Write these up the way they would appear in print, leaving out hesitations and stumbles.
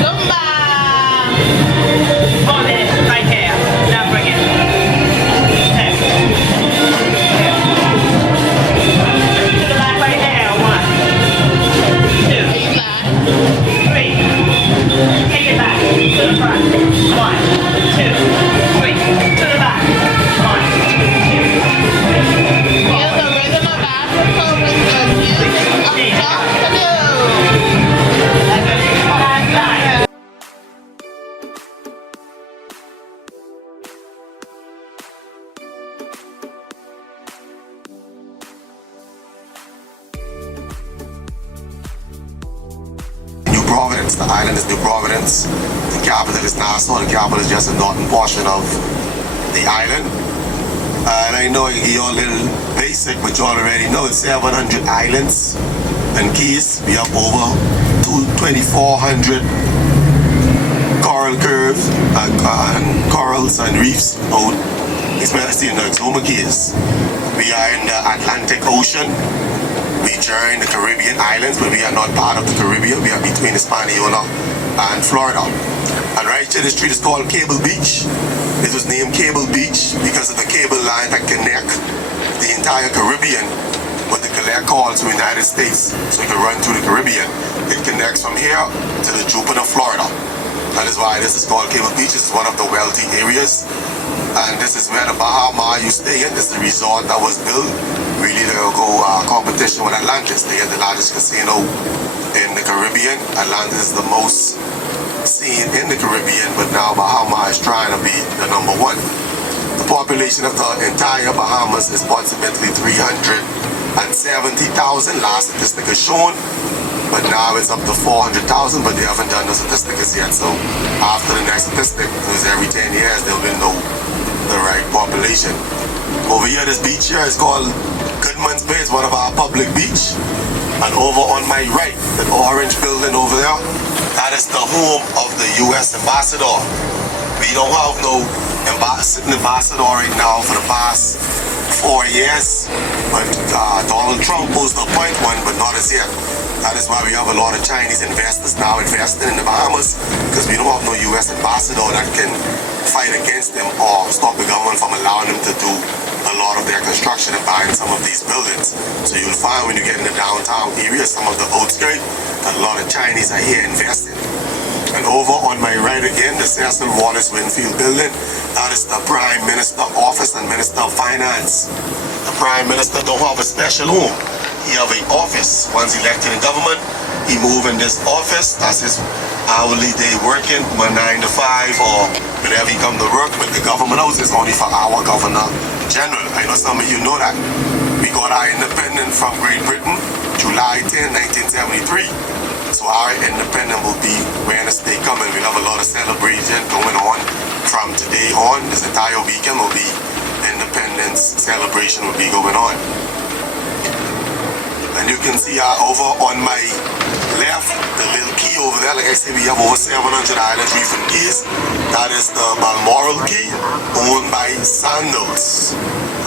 Zumba! Hold it right here. Now bring it. Okay. To the back right there. 1, 2, 3. Take it back to the front. 1, 2, 3. To the back. 1, 2, 3. Here's the rhythm of Africa with the music of Junkanoo. New Providence. The island is New Providence. The capital is Nassau. The capital is just a northern portion of the island. And I know you're a little basic, but you already know it's 700 islands and keys. We have over 2,400 coral curves and corals and reefs out, especially in the Zumba keys. We are in the Atlantic Ocean. We join the Caribbean islands, but we are not part of the Caribbean. We are between Hispaniola and Florida. And right here, the street is called Cable Beach. It was named Cable Beach because of the cable line that connect the entire Caribbean with the collect calls to the United States. So you can run through the Caribbean. It connects from here to the Jupiter, Florida. That is why this is called Cable Beach. It's one of the wealthy areas. And this is where the Bahamas you stay in. This is the resort that was built really to go competition with Atlantis. They are the largest casino in the Caribbean. Atlantis is the most seen in the Caribbean, but now Bahamas is trying to be the number one. The population of the entire Bahamas is approximately 370,000. Last statistic is shown, but now it's up to 400,000, but they haven't done the statistics yet. So after the next statistic, because every 10 years they'll know the right population. Over here, this beach here is called Goodman's Bay. It's one of our public beach. And over on my right, that orange building over there, that is the home of the U.S. ambassador. We don't have no sitting ambassador right now for the past 4 years, but Donald Trump was to appoint one, but not as yet. That is why we have a lot of Chinese investors now investing in the Bahamas, because we don't have no U.S. ambassador that can fight against them or stop the government from allowing them to do a lot of their construction and buying some of these buildings. So you'll find when you get in the downtown area, some of the outskirts, a lot of Chinese are here investing. And over on my right again, the Cecil Wallace Winfield building, that is the Prime Minister office and Minister of Finance. The Prime Minister don't have a special home. He have an office. Once elected in government, he move in this office. That's his hourly day working from 9 to 5 or whenever he come to work. But the government house is only for our Governor General. I know some of you know that. We got our independence from Great Britain, July 10, 1973. So our independence will be when the state coming. We'll have a lot of celebration going on from today on. This entire weekend will be independence celebration will be going on. And you can see over on my left, the little key over there, like I said, we have over 700 islands, reef and keys. That is the Balmoral Key, owned by Sandals.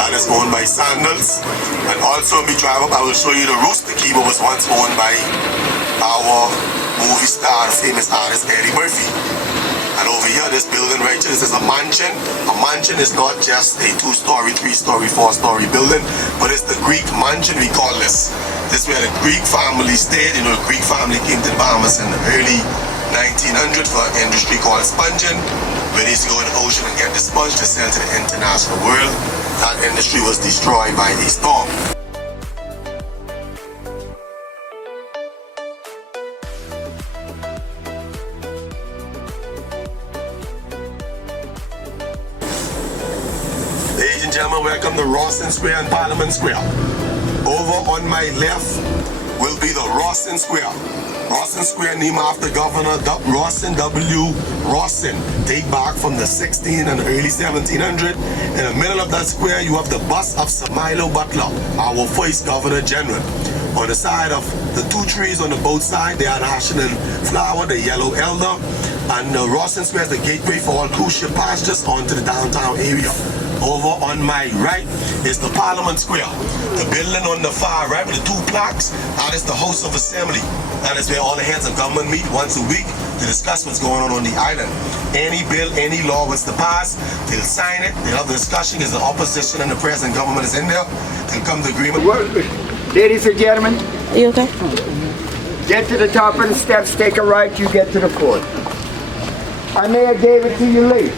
That is owned by Sandals. And also when we drive up, I will show you the Rooster Key, but was once owned by our movie star, famous artist Eddie Murphy. And over here, this building right here, this is a mansion. A mansion is not just a 2-story, 3-story, 4-story building, but it's the Greek mansion we call this. This is where the Greek family stayed. You know, the Greek family came to the Bahamas in the early 1900s for an industry called sponging, where they used to go in the ocean and get the sponge to sell to the international world. That industry was destroyed by a storm. Ladies and gentlemen, welcome to Rawson Square and Parliament Square. Over on my left will be the Rawson Square. Rawson Square named after Governor Rawson W. Rawson, date back from the 16 and early 1700. In the middle of that square, you have the bust of Sir Milo Butler, our first Governor General. On the side of the 2 trees on the both sides, they are the national flower, the yellow elder, and Rawson Square is the gateway for all cruise ship passengers onto the downtown area. Over on my right is the Parliament Square. The building on the far right with the two plaques, that is the House of Assembly. That is where all the heads of government meet once a week to discuss what's going on the island. Any bill, any law was to pass, they'll sign it, they'll have the discussion, because the opposition and the present government is in there, they'll come to agreement. Ladies and gentlemen, Are you okay? get to the top of the steps, take a right, you get to the court. I may have gave it to you late,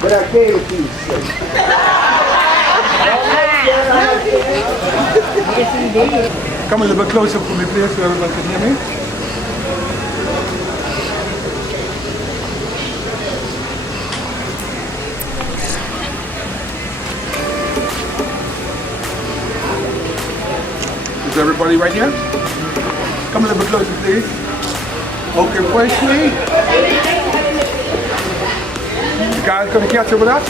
but I gave it to you straight. Come a little bit closer for me, please, so everyone can hear me. Is everybody right here? Come a little bit closer, please. Okay, firstly, you guys gonna catch up with us?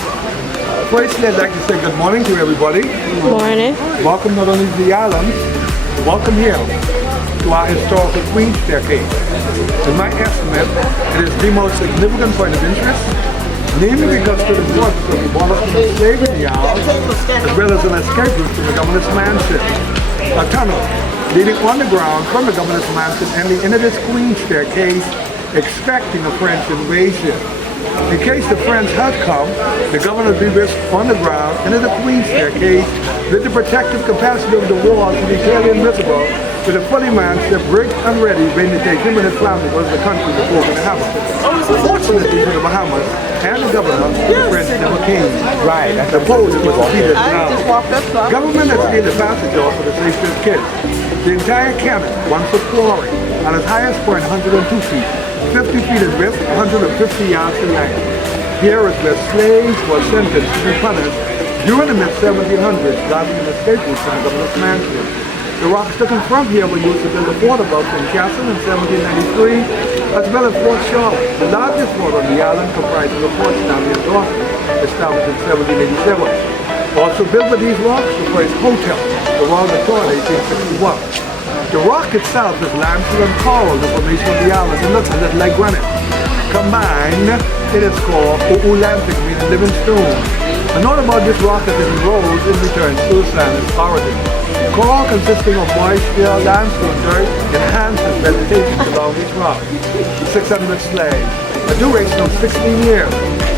Firstly, I'd like to say good morning to everybody. Morning. Welcome not only to the islands, but welcome here to our historical Queen Staircase. In my estimate, it is the most significant point of interest, namely because to the importance of the abolishment of slavery in the isles, as well as an escape route from the governor's mansion. A tunnel leading underground from the governor's mansion ending into this Queen Staircase, expecting a French invasion. In case the French had come, the governor would be risked on the ground into the Queen Staircase with the protective capacity of the walls to be clearly invisible, with a fully manned ship rigged and ready when to take him and his family was the country before going to have it. Fortunately for the Bahamas and the governor, the French never came. Right. The Poles was defeated now. Government has made the passage off for the safety of kids. The entire cannon, 1 foot flooring, at its highest point 102 feet, 50 feet in width, 150 yards in length. Here is where slaves were sentenced to be punished during the mid-1700s, driving an escape route from the governor's mansion. The rocks taken from here were used to build a fort above St. Castle in 1793, as well as Fort Charlotte, the largest fort on the island, comprising of Fort Stanley and Dawson, established in 1787. Also built with these rocks, the first hotel, the Royal Victoria in 1861. The rock itself is limestone and coral, the formation of the island, and looks a little like granite. Combined, it is called Oolantic, meaning living stone. A note about this rock is it rose in return to its origin. Coral consisting of moisture, limestone, dirt, enhances vegetation along each rock. 600 slaves, a duration of 16 years,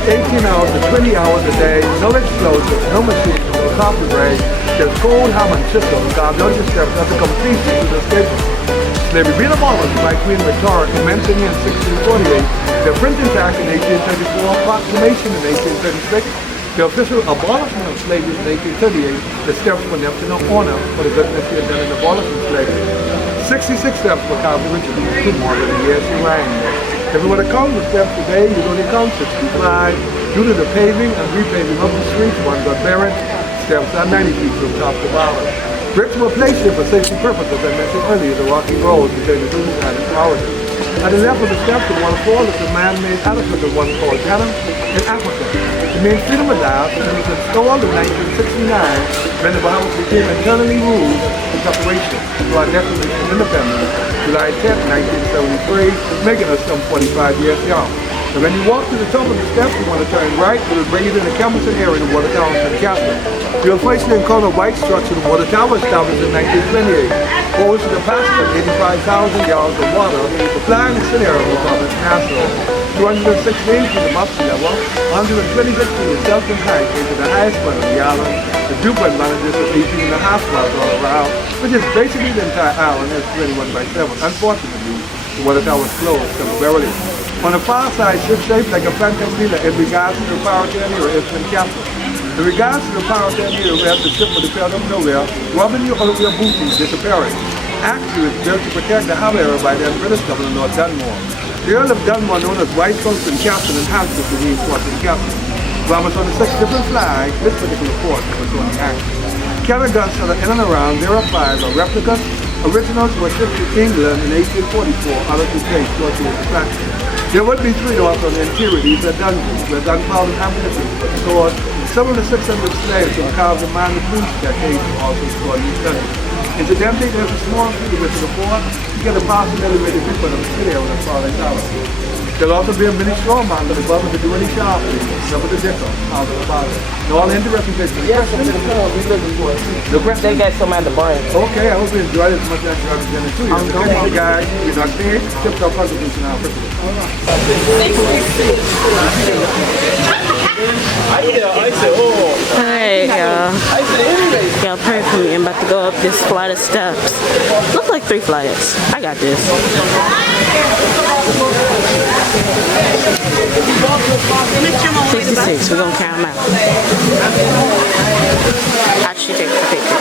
18 hours to 20 hours a day, no explosives, no machines, no copyright, just cold ham and chisels carved out the steps as a completion to the schedule. Slavery being abolished by Queen Victoria commencing in 1648, the printing tax in 1834, proclamation in 1836, the official abolishment of slavery in 1838, the steps were never no honor for the goodness he had done in abolishing slavery. 66 steps were carved originally, 2 more than a year she reigned. If you were to count the steps today, you'd only count 65. Due to the paving and repaving of the streets, one got buried. Steps are 90 feet from top to bottom. Bricks were placed here for safety purposes, as I mentioned earlier, the rocky roads between the two sides of Florida. At the left of the steps of one fall is a man-made elephant of one called Cannon in Africa. The main freedom of life and it was installed in 1969 when the Bahamas became internally ruled in separation to our Declaration of Independence, July 10, 1973, making us some 45 years young. And when you walk to the top of the steps, you want to turn right, it will bring you to the Campbellton area of Water Tower and Castle. You'll first encounter a white structure, the Water Tower established in 1928, holds the capacity of 85,000 gallons of water, supplying the scenario of Robert Castle. 216 feet to the must level, 126 feet in Delton height into the highest point of the island. The viewpoint manages of 18.5 miles all around, which is basically the entire island is 21 by 7. Unfortunately, the Water Tower is closed temporarily. On the far side, ship-shaped like a phantom wheeler in regards to the power tornado is in Castle. In regards to the power tornado, where the ship would appear out of nowhere, robbing you of your booty, disappearing. Actually, it's built to protect the harbor area by the British Governor Lord Dunmore. The Earl of Dunmore, known as White Function Castle, enhanced it to mean Fort in Castle. While it's on the 6 different flags, this particular fort was on the action. Cannon guns that are in and around, there are 5 are replicas. Originals were shipped to England in 1844 out of the case torture was attraction. There would be 3 doors on the interior. These are dungeons where gunpowder and ammunition were stored. Some of the 600 slaves who carved the man of Queen Staircase also stored in these dungeons. Incidentally, there's a small fee with the fort to get a possibility with the people of the city on the far tower. The There'll also be a mini store man for the public to do any shopping. Some of the different about it. And all interesting pictures. Yes, we looking for it. No question? They got some at the brain. Okay, I hope you enjoyed it as much as you enjoyed it too. You're the guy, you're not big, tipped up contribution now. Alright, y'all pray for me. I'm about to go up this flight of steps. Look like 3 flights. I got this. 66, we're gonna count them out. I should take the picture.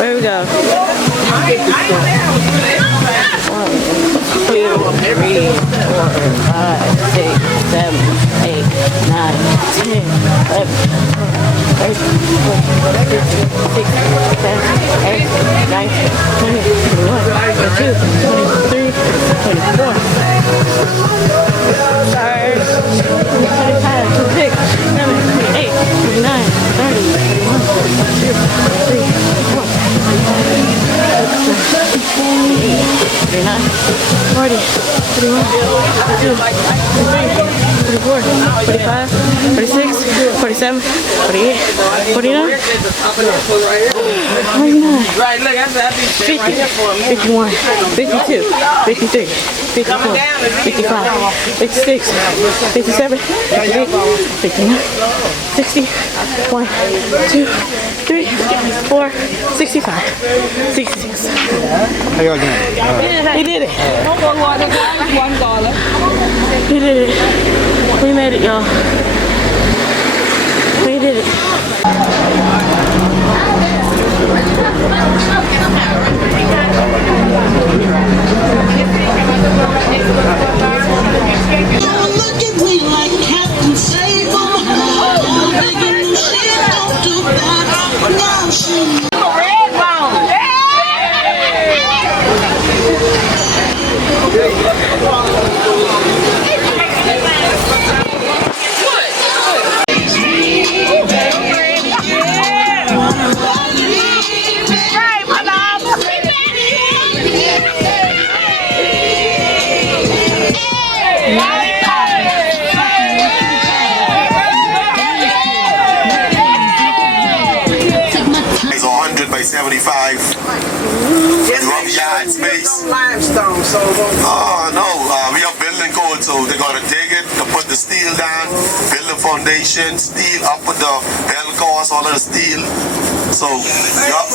Where we go? 1, 2, 3, 4, 5, 6, 7, 8, 9, 10, 11, 12, 13, 14, 15, 16, 17, 18, 19, 20, 21, 22, 23, 24. Sorry. 25, 26, 27, 28, 29, 30, 31, 32, 33, 34, 39, 40, 41, 42, 43, 44, 45, 46, 47, 48, 49, 49, Right, look, I said I'd be 50, 51, 52, 53, 54, 55, 56, 57, 58, 59, 60, 1, 2, 3, 4, 65, 66. How y'all doing? He did it. He did it. We made it, y'all. We did it. Look at me like Captain Save 'em. Making shit don't do that. Now she It's 100 by 75. You have yard space. limestone, so it won't. Oh no, we have building code, so they're gonna dig it, to put the steel down, build the foundation, steel up with the bell course, all of the steel. So, yup.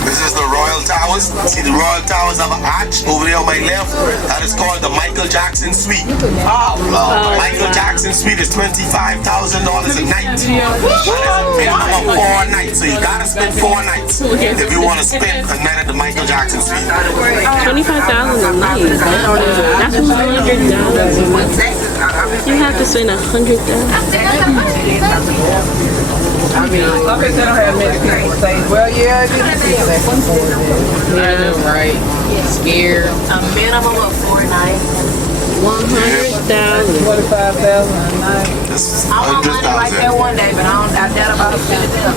This is the Royal Towers. See the Royal Towers have an arch over there on my left. That is called the Michael Jackson Suite. Michael Jackson Suite is $25,000 a night. That is a minimum of 4 nights. So you gotta spend 4 nights if you want to spend a night at the Michael Jackson Suite. 25,000 a night. That's $100,000. You have to spend 100,000. I mean, some people don't have many people say, well, yeah, you can see that. Yeah, right. Scared. A minimum of 4 nights. 100,000. 45,000 a night. That's I want money right there 100,000. one day, but I doubt about a penny there.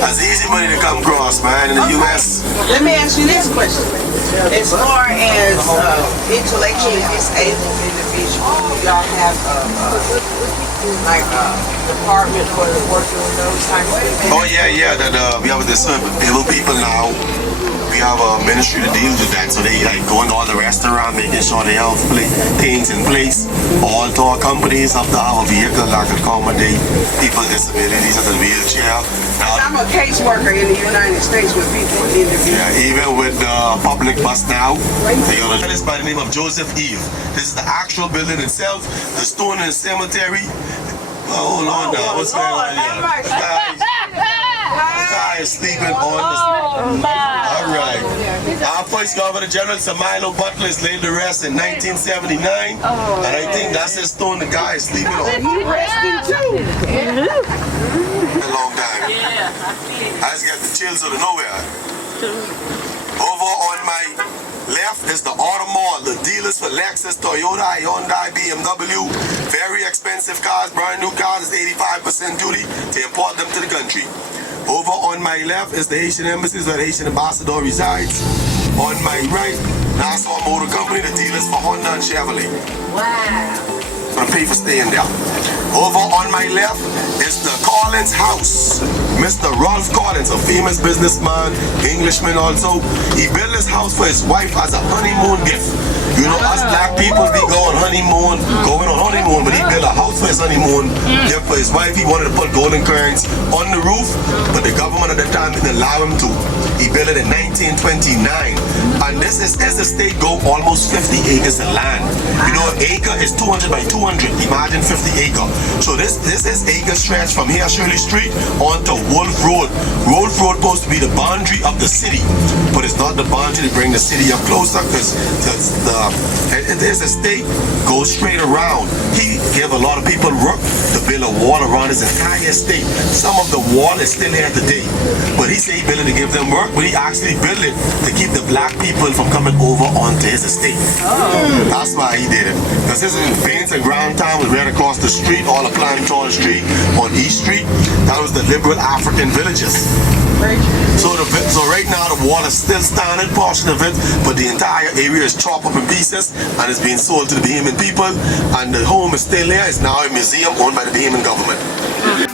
That's easy money to come across, man, in the U.S. Let me ask you this question. As far as intellectually disabled individuals, do y'all have like a department for working with those types of things? Oh yeah, that we have this able people now. We have a ministry that deals with that, so they like go into all the restaurants, making sure they have things in place. All tour companies have to have a vehicle that can accommodate people with disabilities in a wheelchair. Now, I'm a caseworker in the United States with people with individuals. yeah, even with the public bus now, they got this by the name of Joseph Eve. This is the actual building itself, the stone in the cemetery. Oh, hold on now, what's going on here? The guy is sleeping on the Alright. Our first Governor General Milo Butler is laid to rest in 1979. And I think that's the stone the guy is sleeping on. He resting too. A long time. I just get the chills out of nowhere. Over on my left is the Auto Mall, the dealers for Lexus, Toyota, Hyundai, BMW. Very expensive cars, brand new cars, 85% duty to import them to the country. Over on my left is the Haitian embassies where the Haitian ambassador resides. On my right, Nassau Motor Company, the dealers for Honda and Chevrolet. Wow. Gonna pay for staying there. Over on my left is the Collins house. Mr. Rolf Collins, a famous businessman, Englishman also. He built this house for his wife as a honeymoon gift. You know, us black people, we going on honeymoon, but he built a house for his honeymoon gift for his wife. He wanted to put golden curtains on the roof, but the government at the time didn't allow him to. He built it in 1929. And this estate go almost 50 acres of land. You know, an acre is 200 by 200. Imagine 50 acre. So this is acre stretch from here, Shirley Street, onto Wolf Road. Wolf Road supposed to be the boundary of the city, but it's not the boundary to bring the city up closer, because this estate goes straight around. He gave a lot of people work to build a wall around his entire estate. Some of the wall is still there today, but he said he built it to give them work, but he actually built it to keep the black people from coming over onto his estate. That's why he did it. Because this is Baines and Ground Town was right across the street, all the Plantation Street on East Street. That was the liberal African villages. So right now the wall is still standing, portion of it, but the entire area is chopped up in pieces and it's being sold to the Bahamian people, and the home is still there. It's now a museum owned by the Bahamian government.